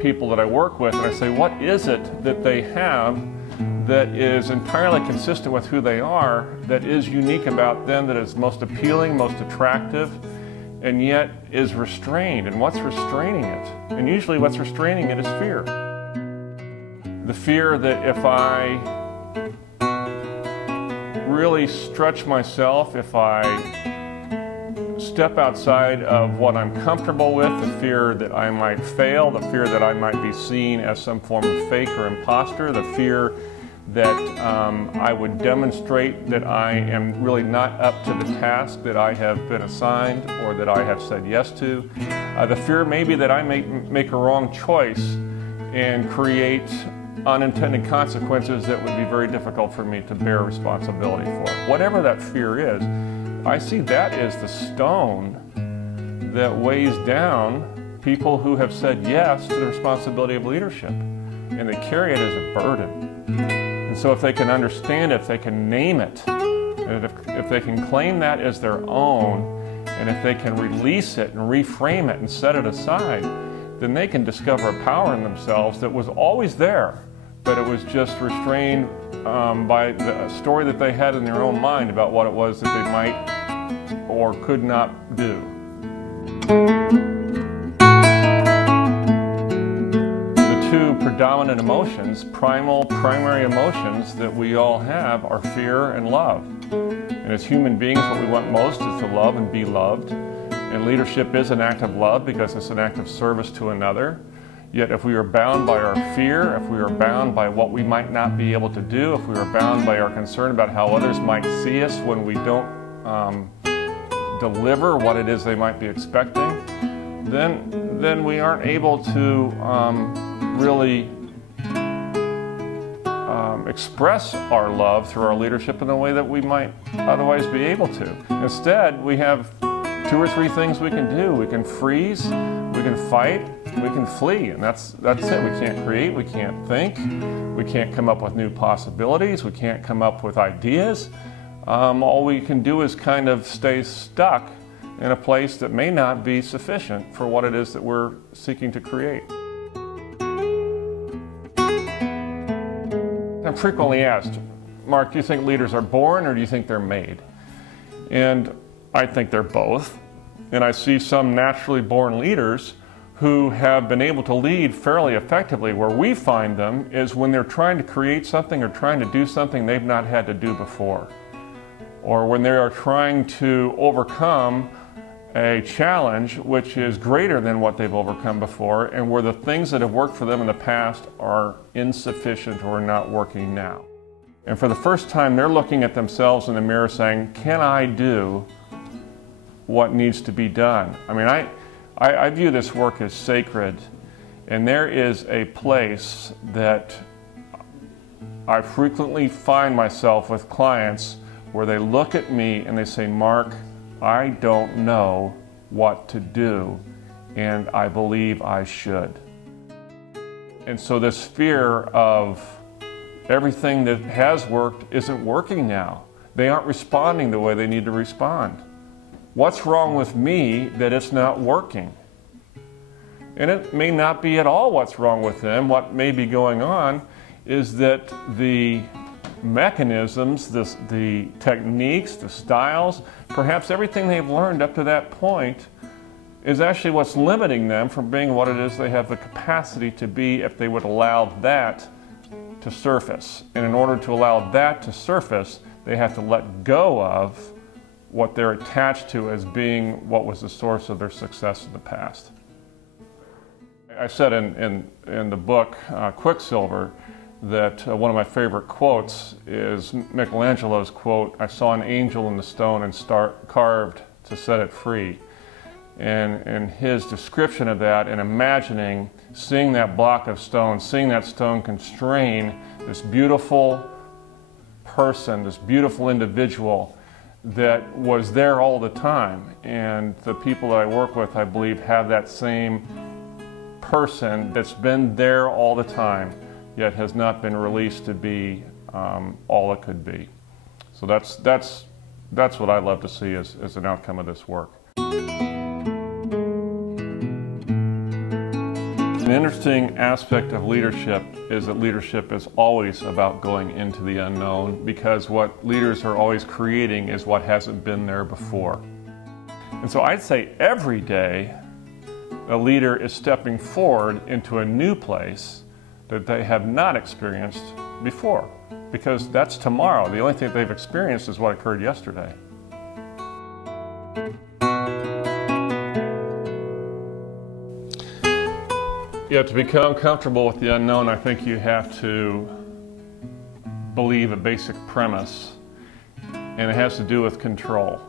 People that I work with, and I say, what is it that they have that is entirely consistent with who they are, that is unique about them, that is most appealing, most attractive, and yet is restrained? And what's restraining it? And usually what's restraining it is fear. The fear that if I really stretch myself, if I step outside of what I'm comfortable with, the fear that I might fail, the fear that I might be seen as some form of fake or imposter, the fear that I would demonstrate that I am really not up to the task that I have been assigned or that I have said yes to, the fear maybe that I may make a wrong choice and create unintended consequences that would be very difficult for me to bear responsibility for. Whatever that fear is, I see that as the stone that weighs down people who have said yes to the responsibility of leadership, and they carry it as a burden. And so if they can understand it, if they can name it, and if they can claim that as their own, and if they can release it and reframe it and set it aside, then they can discover a power in themselves that was always there, but it was just restrained by the story that they had in their own mind about what it was that they might or could not do. The two predominant emotions, primary emotions that we all have are fear and love. And as human beings, what we want most is to love and be loved. And leadership is an act of love because it's an act of service to another. Yet if we are bound by our fear, if we are bound by what we might not be able to do, if we are bound by our concern about how others might see us when we don't deliver what it is they might be expecting, then we aren't able to really express our love through our leadership in the way that we might otherwise be able to. Instead, we have 2 or 3 things we can do. We can freeze, we can fight, we can flee, and that's it. We can't create, we can't think, we can't come up with new possibilities, we can't come up with ideas. All we can do is kind of stay stuck in a place that may not be sufficient for what it is that we're seeking to create. I'm frequently asked, Mark, do you think leaders are born or do you think they're made? And I think they're both. And I see some naturally born leaders who have been able to lead fairly effectively. Where we find them is when they're trying to create something or trying to do something they've not had to do before. Or when they are trying to overcome a challenge which is greater than what they've overcome before, and where the things that have worked for them in the past are insufficient or not working now. And for the first time, they're looking at themselves in the mirror saying, can I do what needs to be done? I mean, I view this work as sacred, and there is a place that I frequently find myself with clients where they look at me and they say, Mark, I don't know what to do, and I believe I should. And so this fear of everything that has worked isn't working now. They aren't responding the way they need to respond. What's wrong with me that it's not working? And it may not be at all what's wrong with them. What may be going on is that the mechanisms, the techniques, the styles, perhaps everything they've learned up to that point is actually what's limiting them from being what it is they have the capacity to be if they would allow that to surface. And in order to allow that to surface, they have to let go of what they're attached to as being what was the source of their success in the past. I said in the book, Quicksilver, that one of my favorite quotes is Michelangelo's quote, "I saw an angel in the stone and carved to set it free." And his description of that and imagining seeing that block of stone, seeing that stone constrain this beautiful person, this beautiful individual that was there all the time. And the people that I work with, I believe, have that same person that's been there all the time, yet has not been released to be all it could be. So that's what I'd love to see as an outcome of this work. An interesting aspect of leadership is that leadership is always about going into the unknown, because what leaders are always creating is what hasn't been there before. And so I'd say every day a leader is stepping forward into a new place that they have not experienced before, because that's tomorrow. The only thing they've experienced is what occurred yesterday. Yeah, to become comfortable with the unknown, I think you have to believe a basic premise, and it has to do with control.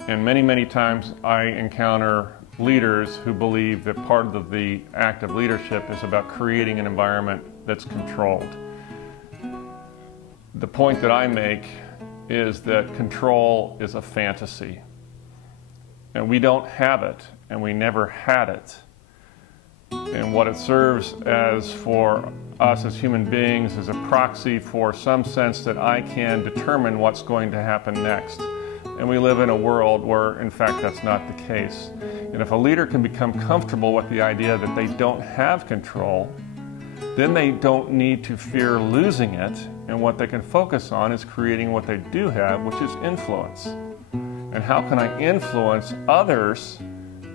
And many times I encounter leaders who believe that part of the act of leadership is about creating an environment that's controlled. The point that I make is that control is a fantasy, and we don't have it, and we never had it. And what it serves as for us as human beings is a proxy for some sense that I can determine what's going to happen next. And we live in a world where, in fact, that's not the case. And if a leader can become comfortable with the idea that they don't have control, then they don't need to fear losing it, and what they can focus on is creating what they do have, which is influence. And how can I influence others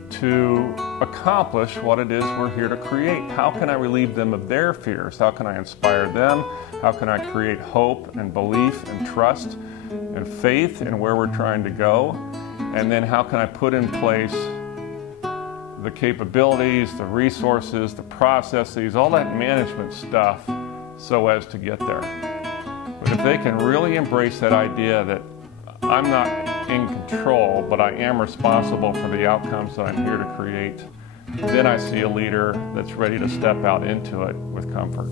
to accomplish what it is we're here to create? How can I relieve them of their fears? How can I inspire them? How can I create hope and belief and trust and faith in where we're trying to go? And then how can I put in place the capabilities, the resources, the processes, all that management stuff so as to get there? But if they can really embrace that idea that I'm not in control, but I am responsible for the outcomes that I'm here to create, then I see a leader that's ready to step out into it with comfort.